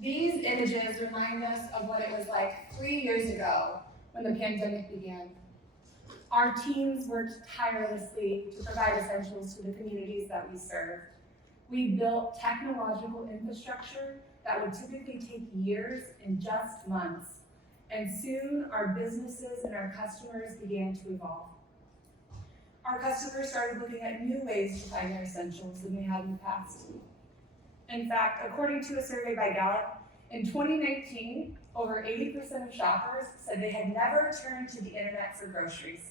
These images remind us of what it was like 3 years ago when the pandemic began. Our teams worked tirelessly to provide essentials to the communities that we serve. We built technological infrastructure that would typically take years in just months. And soon our businesses and our customers began to evolve. Our customers started looking at new ways to find their essentials than they had in the past. In fact, according to a survey by Gallup, in 2019, over 80% of shoppers said they had never turned to the internet for groceries.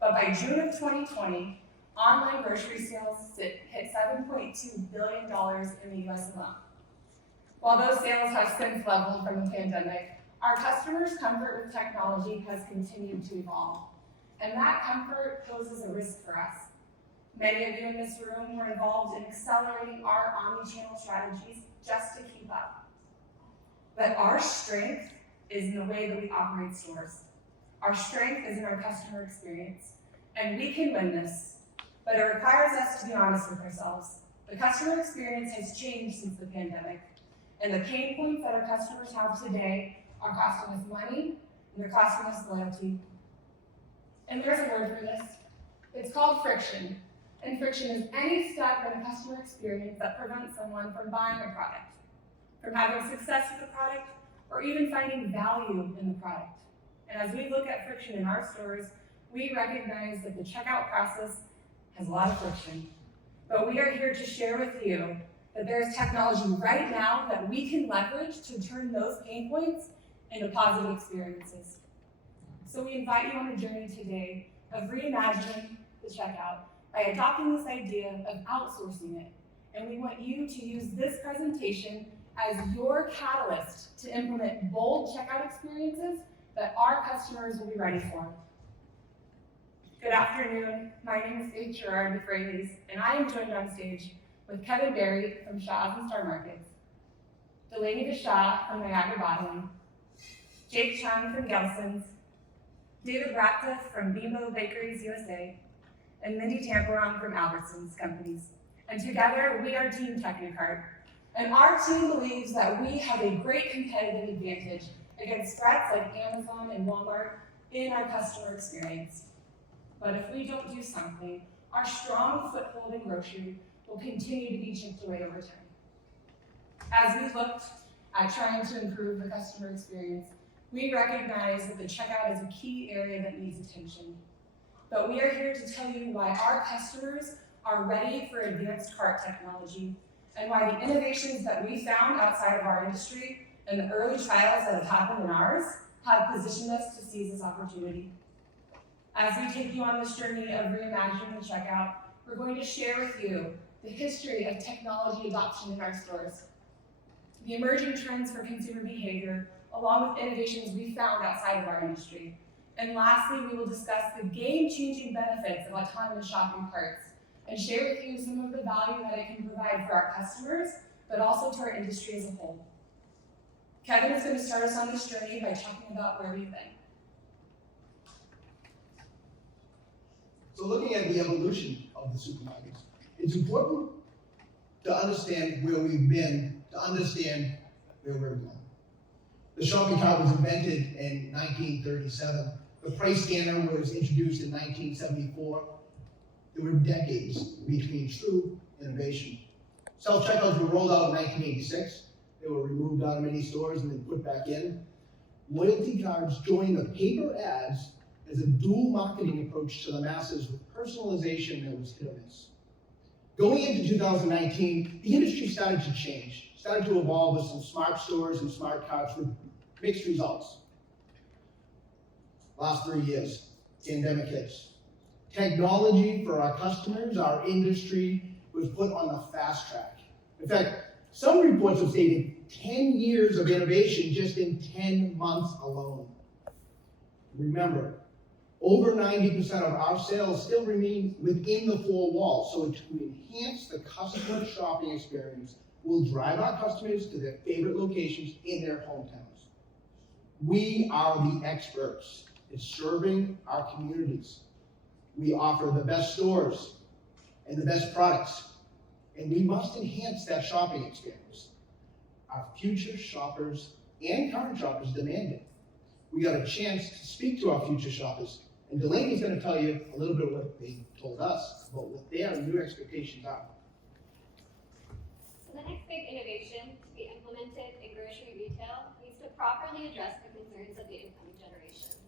But by June of 2020, online grocery sales hit $7.2 billion in the US alone. While those sales have since leveled from the pandemic, our customers' comfort with technology has continued to evolve. And that comfort poses a risk for us. Many of you in this room were involved in accelerating our omni-channel strategies just to keep up. But our strength is in the way that we operate stores. Our strength is in our customer experience. And we can win this, but it requires us to be honest with ourselves. The customer experience has changed since the pandemic, and the pain points that our customers have today are costing us money, and they're costing us loyalty. And there's a word for this. It's called friction. And friction is any step in a customer experience that prevents someone from buying a product, from having success with the product, or even finding value in the product. And as we look at friction in our stores, we recognize that the checkout process has a lot of friction. But we are here to share with you that there's technology right now that we can leverage to turn those pain points into positive experiences. So we invite you on a journey today of reimagining the checkout by adopting this idea of outsourcing it. And we want you to use this presentation as your catalyst to implement bold checkout experiences that our customers will be ready for. Good afternoon, my name is Faith Gerard-DeFreitas, and I am joined on stage with Kevin Berry from Shaw's and Star Markets, Delaney DeShaw from Niagara Bottling, Jake Chung from Gelson's, David Ratcliffe from Bimbo Bakeries USA, and Mindy Tamperon from Albertsons Companies. And together, we are Team Techni-Kart. And our team believes that we have a great competitive advantage against threats like Amazon and Walmart in our customer experience. But if we don't do something, our strong foothold in grocery will continue to be chipped away over time. As we looked at trying to improve the customer experience, we recognize that the checkout is a key area that needs attention. But we are here to tell you why our customers are ready for advanced cart technology and why the innovations that we found outside of our industry and the early trials that have happened in ours have positioned us to seize this opportunity. As we take you on this journey of reimagining the checkout, we're going to share with you the history of technology adoption in our stores, the emerging trends for consumer behavior, along with innovations we found outside of our industry. And lastly, we will discuss the game-changing benefits of autonomous shopping carts and share with you some of the value that it can provide for our customers, but also to our industry as a whole. Kevin is going to start us on this journey by talking about where we've been. So looking at the evolution of the supermarkets, it's important to understand where we've been, to understand where we're going. The shopping cart was invented in 1937. The price scanner was introduced in 1974. There were decades between true innovation. Self-checkouts were rolled out in 1986. They were removed out of many stores and then put back in. Loyalty cards joined the paper ads as a dual marketing approach to the masses with personalization that was hit or miss. Going into 2019, the industry started to change, started to evolve with some smart stores and smart carts with mixed results. Last 3 years, pandemic hits. Technology for our customers, our industry, was put on the fast track. In fact, some reports have stated 10 years of innovation just in 10 months alone. Remember, over 90% of our sales still remain within the four walls, so to enhance the customer shopping experience, we'll drive our customers to their favorite locations in their hometowns. We are the experts in serving our communities. We offer the best stores and the best products, and we must enhance that shopping experience. our future shoppers and current shoppers demand it. We got a chance to speak to our future shoppers, and Delaney's gonna tell you a little bit what they told us about what their new expectations are. So the next big innovation to be implemented in grocery retail needs to properly address the concerns of the incoming generations.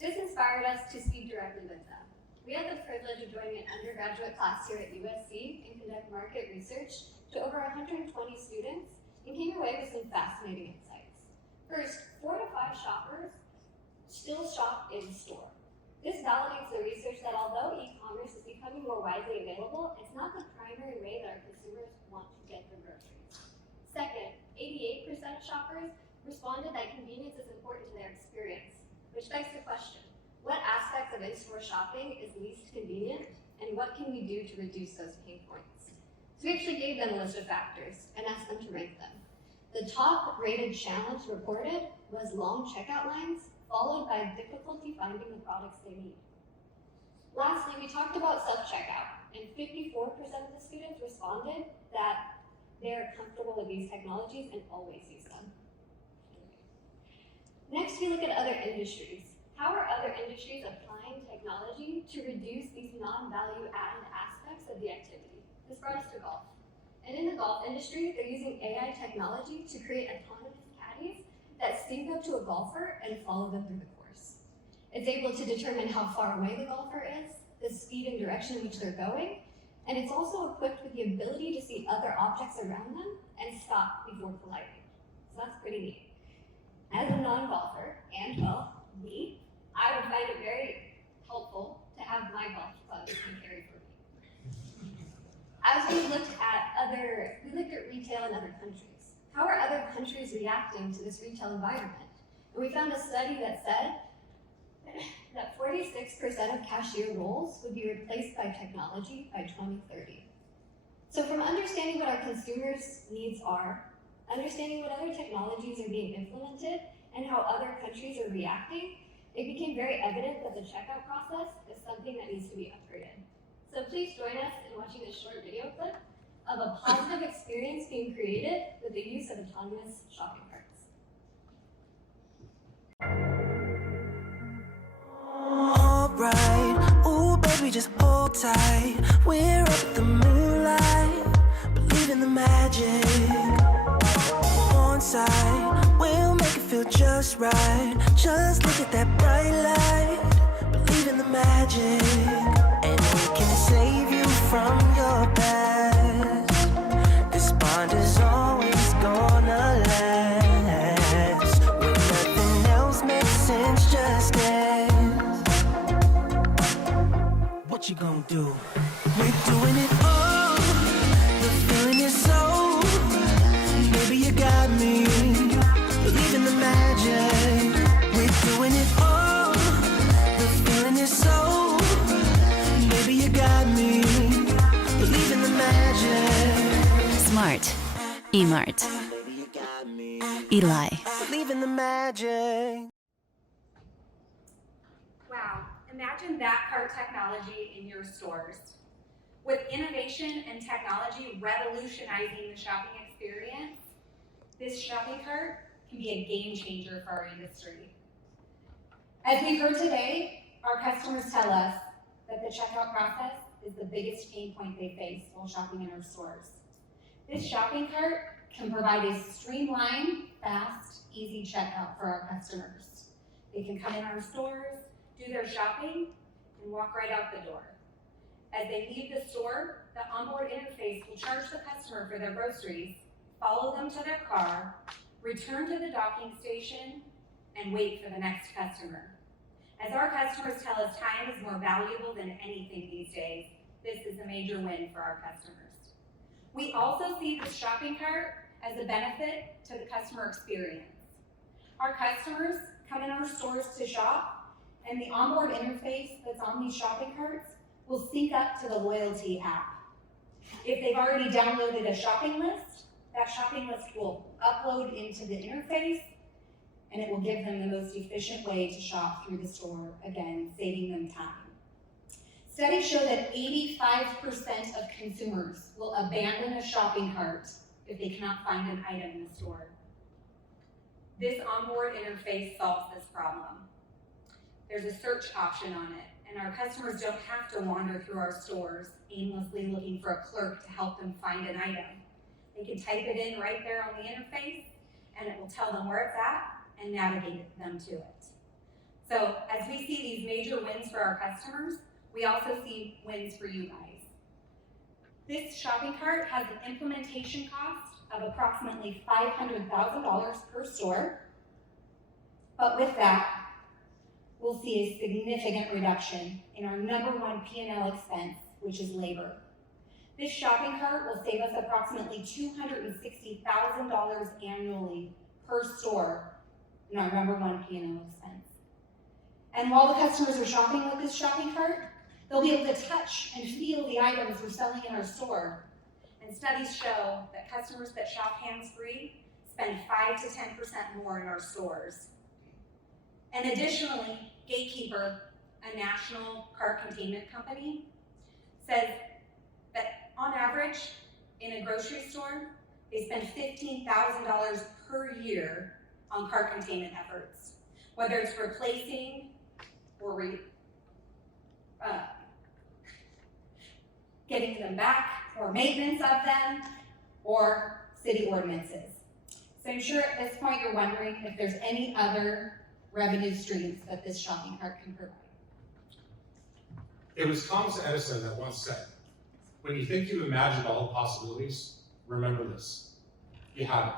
This inspired us to speak directly with them. We had the privilege of joining an undergraduate class here at USC and conduct market research to over 120 students and came away with some fascinating insights. First, 4 to 5 shoppers still shop in store. This validates the research that although e-commerce is becoming more widely available, it's not the primary way that our consumers want to get their groceries. Second, 88% of shoppers responded that convenience is important to their experience, which begs the question, what aspects of in-store shopping is least convenient, and what can we do to reduce those pain points? So we actually gave them a list of factors and asked them to rank them. The top rated challenge reported was long checkout lines, followed by difficulty finding the products they need. Lastly, we talked about self-checkout, and 54% of the students responded that they're comfortable with these technologies and always use them. Next, we look at other industries. How are other industries applying technology to reduce these non-value-added aspects of the activity? This brought us to golf. And in the golf industry, they're using AI technology to create autonomous caddies that sync up to a golfer and follow them through the course. It's able to determine how far away the golfer is, the speed and direction in which they're going, and it's also equipped with the ability to see other objects around them and stop before colliding. So that's pretty neat. As a non-golfer, and well, me, I would find it very helpful to have my golf club be carried for me. As we looked at retail in other countries. How are other countries reacting to this retail environment? And we found a study that said that 46% of cashier roles would be replaced by technology by 2030. So from understanding what our consumers' needs are, understanding what other technologies are being implemented, and how other countries are reacting, it became very evident that the checkout process is something that needs to be upgraded. So please join us in watching this short video clip of a positive experience being created with the use of autonomous shopping carts. Alright, ooh baby just hold tight. We're up at the moonlight, believe in the magic. On side, we'll make it feel just right. Just look at that bright light, believe in the magic. And we can save you from your past. This bond is always gonna last. When nothing else makes sense, just dance. What you gonna do? We're doing it all. The feeling is so. Baby, you got me. Believe in the magic. We're doing it all. The feeling is so. Baby, you got me. Believe in the magic. Smart. E-Mart. Baby, you got me. Eli. Believe in the magic. Wow, imagine that cart technology in your stores. With innovation and technology revolutionizing the shopping experience, this shopping cart can be a game changer for our industry. As we heard today, our customers tell us that the checkout process is the biggest pain point they face while shopping in our stores. This shopping cart can provide a streamlined, fast, easy checkout for our customers. They can come in our stores, do their shopping, and walk right out the door. As they leave the store, the onboard interface will charge the customer for their groceries, follow them to their car, return to the docking station, and wait for the next customer. As our customers tell us time is more valuable than anything these days, this is a major win for our customers. We also see the shopping cart as a benefit to the customer experience. Our customers come in our stores to shop, and the onboard interface that's on these shopping carts will sync up to the loyalty app. If they've already downloaded a shopping list, that shopping list will upload into the interface, and it will give them the most efficient way to shop through the store, again, saving them time. Studies show that 85% of consumers will abandon a shopping cart if they cannot find an item in the store. This onboard interface solves this problem. There's a search option on it, and our customers don't have to wander through our stores aimlessly looking for a clerk to help them find an item. They can type it in right there on the interface, and it will tell them where it's at and navigate them to it. So as we see these major wins for our customers, we also see wins for you guys. This shopping cart has an implementation cost of approximately $500,000 per store, but with that, we'll see a significant reduction in our number one P&L expense, which is labor. This shopping cart will save us approximately $260,000 annually per store in our number one P&L expense. And while the customers are shopping with this shopping cart, they'll be able to touch and feel the items we're selling in our store. And studies show that customers that shop hands-free spend 5 to 10% more in our stores. And additionally, Gatekeeper, a national cart containment company, says that on average, in a grocery store, they spend $15,000 per year on cart containment efforts, whether it's replacing or getting them back, or maintenance of them, or city ordinances. So I'm sure at this point you're wondering if there's any other revenue streams that this shopping cart can provide. It was Thomas Edison that once said, when you think you've imagined all the possibilities, remember this, you haven't.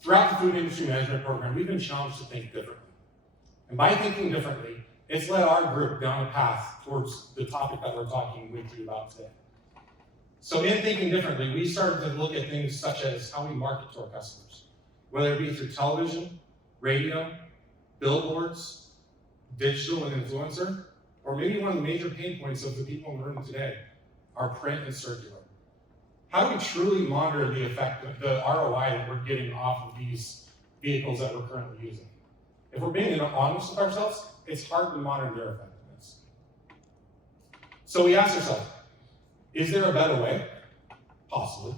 Throughout the food industry management program, we've been challenged to think differently. And by thinking differently, it's led our group down the path towards the topic that we're talking with you about today. So in thinking differently, we started to look at things such as how we market to our customers, whether it be through television, radio, billboards, digital and influencer, or maybe one of the major pain points of the people in the room today, our print and circular. How do we truly monitor the effect of the ROI that we're getting off of these vehicles that we're currently using? If we're being honest with ourselves, it's hard to monitor their effectiveness. So we asked ourselves, is there a better way? Possibly.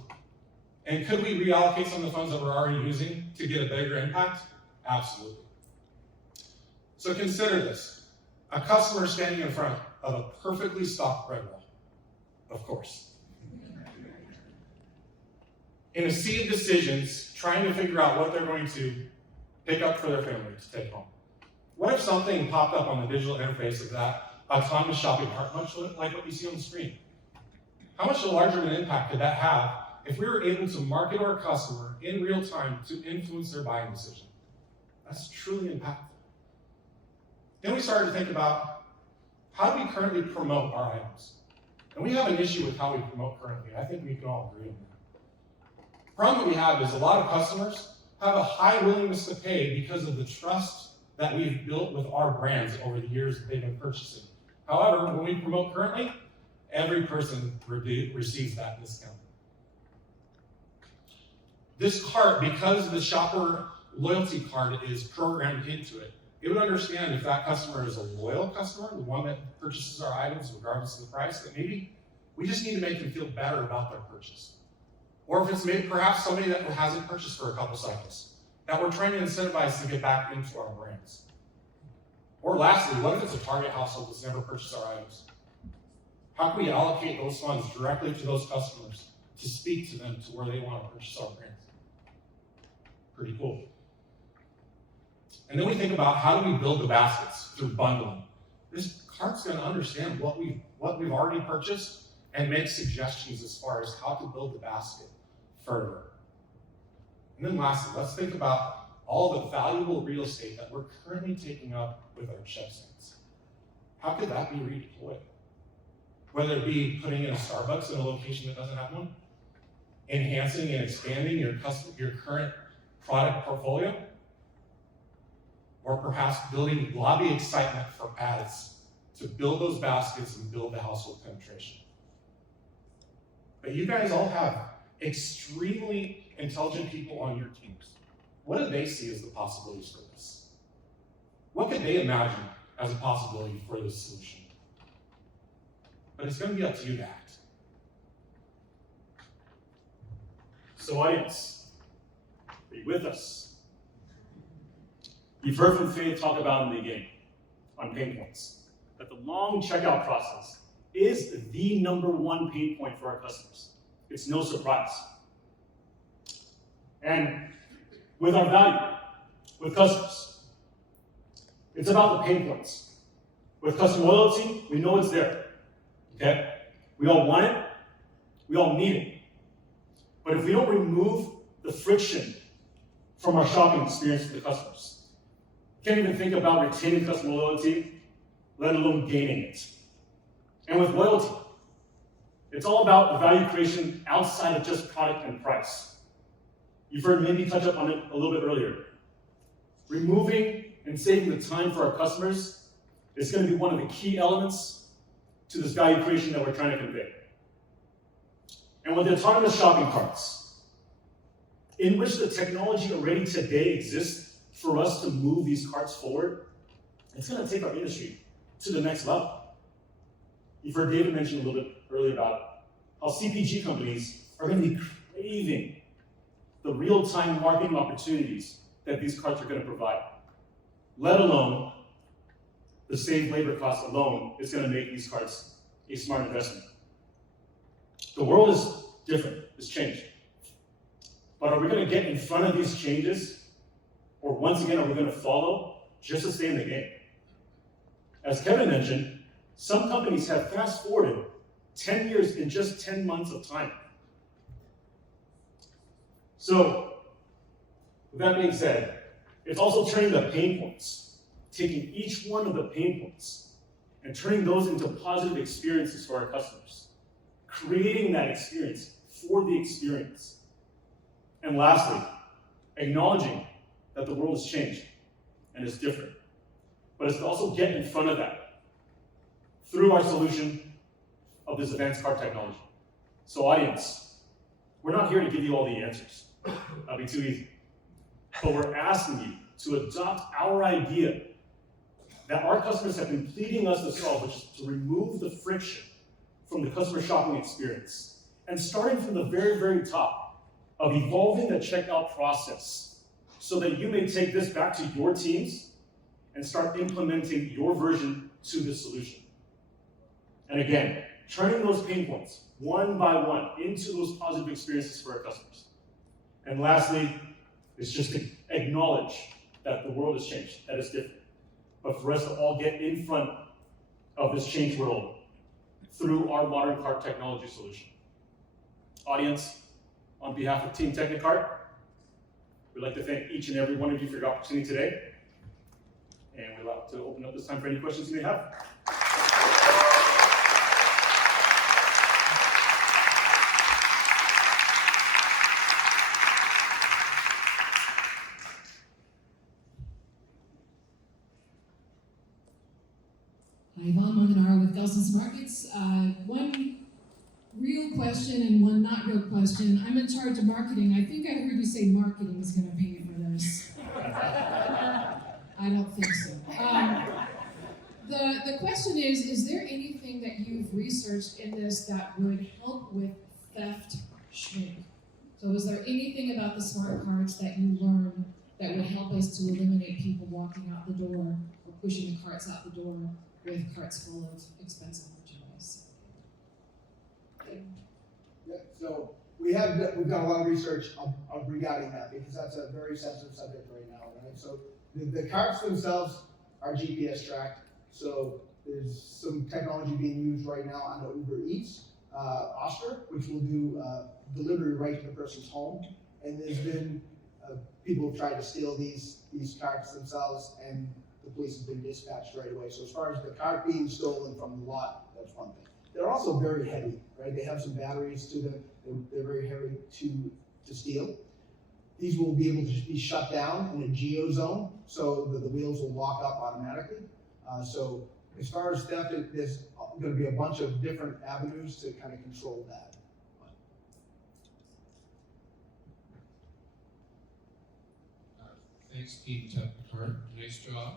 And could we reallocate some of the funds that we're already using to get a bigger impact? Absolutely. So consider this, a customer standing in front of a perfectly stocked bread roll, of course. In a sea of decisions, trying to figure out what they're going to pick up for their family to take home. What if something popped up on the digital interface of that autonomous shopping cart, much like what you see on the screen? How much larger of an impact could that have if we were able to market our customer in real time to influence their buying decision? That's truly impactful. Then we started to think about, how do we currently promote our items? And we have an issue with how we promote currently. I think we can all agree on that. The problem that we have is a lot of customers have a high willingness to pay because of the trust that we've built with our brands over the years that they've been purchasing. However, when we promote currently, every person receives that discount. This cart, because the shopper loyalty card is programmed into it, it would understand if that customer is a loyal customer, the one that purchases our items regardless of the price, that maybe we just need to make them feel better about their purchase. Or if it's maybe perhaps somebody that hasn't purchased for a couple cycles, that we're trying to incentivize to get back into our brands. Or lastly, what if it's a target household that's never purchased our items? How can we allocate those funds directly to those customers to speak to them to where they want to purchase our brands? Pretty cool. And then we think about, how do we build the baskets through bundling? This cart's going to understand what we've already purchased and make suggestions as far as how to build the basket further. And then lastly, let's think about all the valuable real estate that we're currently taking up with our shelf stands. How could that be redeployed? Whether it be putting in a Starbucks in a location that doesn't have one, enhancing and expanding your current product portfolio, or perhaps building lobby excitement for ads to build those baskets and build the household penetration. But you guys all have extremely intelligent people on your teams. What do they see as the possibilities for this? What could they imagine as a possibility for this solution? But it's going to be up to you to act. So audience, are you with us? You've heard from Faith talk about in the beginning on pain points, that the long checkout process is the #1 pain point for our customers. It's no surprise. And with our value, with customers, it's about the pain points. With customer loyalty, we know it's there, okay? We all want it, we all need it. But if we don't remove the friction from our shopping experience for the customers, we can't even think about retaining customer loyalty, let alone gaining it. And with loyalty, it's all about the value creation outside of just product and price. You've heard Mindy touch up on it a little bit earlier. Removing and saving the time for our customers is going to be one of the key elements to this value creation that we're trying to convey. And with the autonomous shopping carts, in which the technology already today exists for us to move these carts forward, it's going to take our industry to the next level. You've heard David mention a little bit earlier about how CPG companies are going to be craving the real-time marketing opportunities that these carts are going to provide, let alone the saved labor costs alone is going to make these carts a smart investment. The world is different, it's changed. But are we going to get in front of these changes? Or once again, are we going to follow just to stay in the game? As Kevin mentioned, some companies have fast-forwarded 10 years in just 10 months of time. So, with that being said, it's also turning the pain points, taking each one of the pain points and turning those into positive experiences for our customers, creating that experience for the experience. And lastly, acknowledging that the world has changed and is different. But it's to also get in front of that through our solution of this advanced cart technology. So audience, we're not here to give you all the answers. That'll be too easy. But we're asking you to adopt our idea that our customers have been pleading us to solve, which is to remove the friction from the customer shopping experience. And starting from the very, very top of evolving the checkout process so that you may take this back to your teams and start implementing your version to this solution. And again, turning those pain points one by one into those positive experiences for our customers. And lastly, is just to acknowledge that the world has changed, that it's different. But for us to all get in front of this changed world through our modern cart technology solution. Audience, on behalf of Team Techni-Kart, we'd like to thank each and every one of you for your opportunity today. And we'd like to open up this time for any questions you may have. Hi, Yvonne Montanaro with Gelson's Markets. One real question and one not real question. I'm in charge of marketing. I think I heard you say marketing is going to pay for this. I don't think so. The question is there anything that you've researched in this that would help with theft shrink? So is there anything about the smart carts that you learned that would help us to eliminate people walking out the door or pushing the carts out the door with carts full of expensive merchandise? Yeah, so we've done a lot of research regarding that because that's a very sensitive subject right now, right? So the carts themselves are GPS tracked. So there's some technology being used right now on the Uber Eats, Oscar, which will do delivery right to the person's home. And there's been people have tried to steal these carts themselves, and the police have been dispatched right away. So as far as the cart being stolen from the lot, that's one thing. They're also very heavy, right? They have some batteries to them. They're very heavy to steal. These will be able to be shut down in a geo zone, so that the wheels will lock up automatically. So as far as theft, there's going to be a bunch of different avenues to kind of control that. Thanks, Team Techni-Kart. Nice job.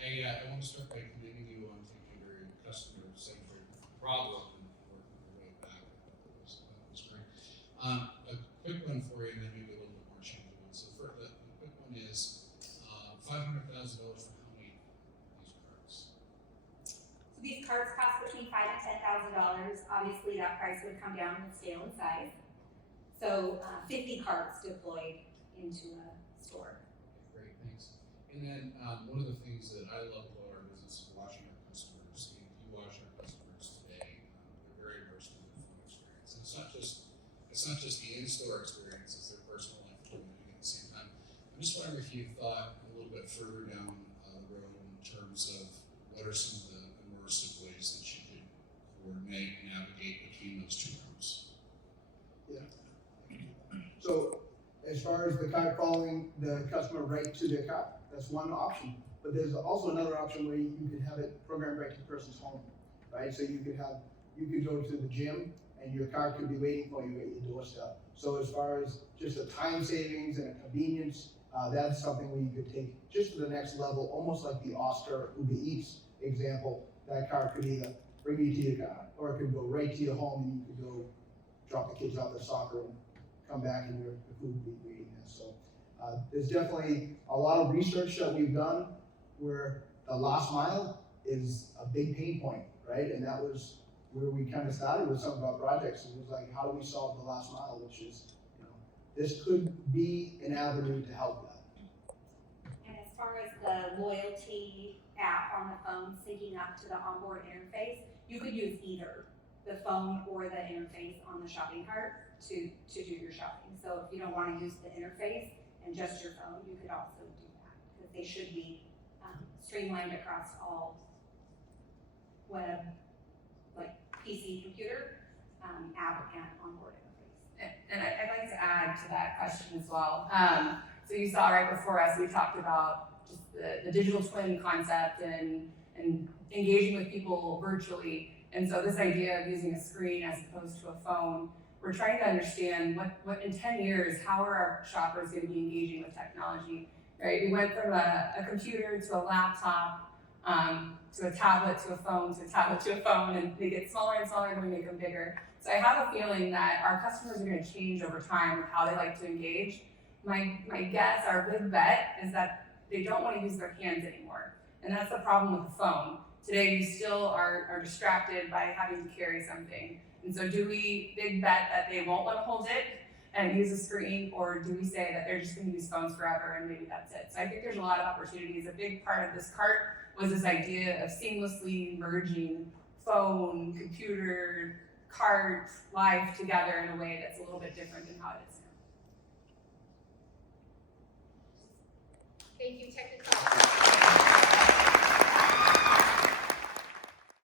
I want to start by commending you on taking a very customer-centric problem and working your way back. That was great. A quick one for you, and then maybe a little bit more challenging one. So for the quick one is $500,000 for how many of these cards? So these carts cost between $5,000 and $10,000. Obviously, that price would come down with scale and size. So 50 carts deployed into a store. Okay, great, thanks. And then one of the things that I love about our business is watching our customers. If you watch our customers today, they're very immersed in their phone experience. And it's not just the in-store experience, it's their personal life that they're doing at the same time. I'm just wondering if you thought a little bit further down the road in terms of what are some of the immersive ways that you could coordinate and navigate between those two rooms. Yeah. So as far as the cart following the customer right to their car, that's one option. But there's also another option where you could have it programmed right to the person's home, right? So you could go to the gym and your car could be waiting for you at your doorstep. So as far as just the time savings and the convenience, that's something where you could take just to the next level, almost like the Oscar Uber Eats example. That car could either bring you to your car, or it could go right to your home and you could go drop the kids off at soccer and come back and your food will be waiting there. So there's definitely a lot of research that we've done where the last mile is a big pain point, right? And that was where we kind of started with some of our projects. It was like, how do we solve the last mile, which is, this could be an avenue to help that. And as far as the loyalty app on the phone syncing up to the onboard interface, you could use either the phone or the interface on the shopping cart to do your shopping. So if you don't want to use the interface and just your phone, you could also do that, because they should be streamlined across all web, like PC, computer, app, and onboard interface. And I'd like to add to that question as well. So you saw right before us, we talked about just the digital twin concept and engaging with people virtually. And so this idea of using a screen as opposed to a phone, we're trying to understand what in 10 years, how are our shoppers going to be engaging with technology, right? We went from a computer to a laptop, to a tablet, to a phone, to a tablet, to a phone, and they get smaller and smaller and we make them bigger. So I have a feeling that our customers are going to change over time with how they like to engage. My guess, our big bet, is that they don't want to use their hands anymore. And that's the problem with the phone. Today, you still are distracted by having to carry something. And so do we big bet that they won't want to hold it and use a screen, or do we say that they're just going to use phones forever and maybe that's it? So I think there's a lot of opportunities. A big part of this cart was this idea of seamlessly merging phone, computer, cart, life together in a way that's a little bit different than how it is now. Thank you, Techni-Kart.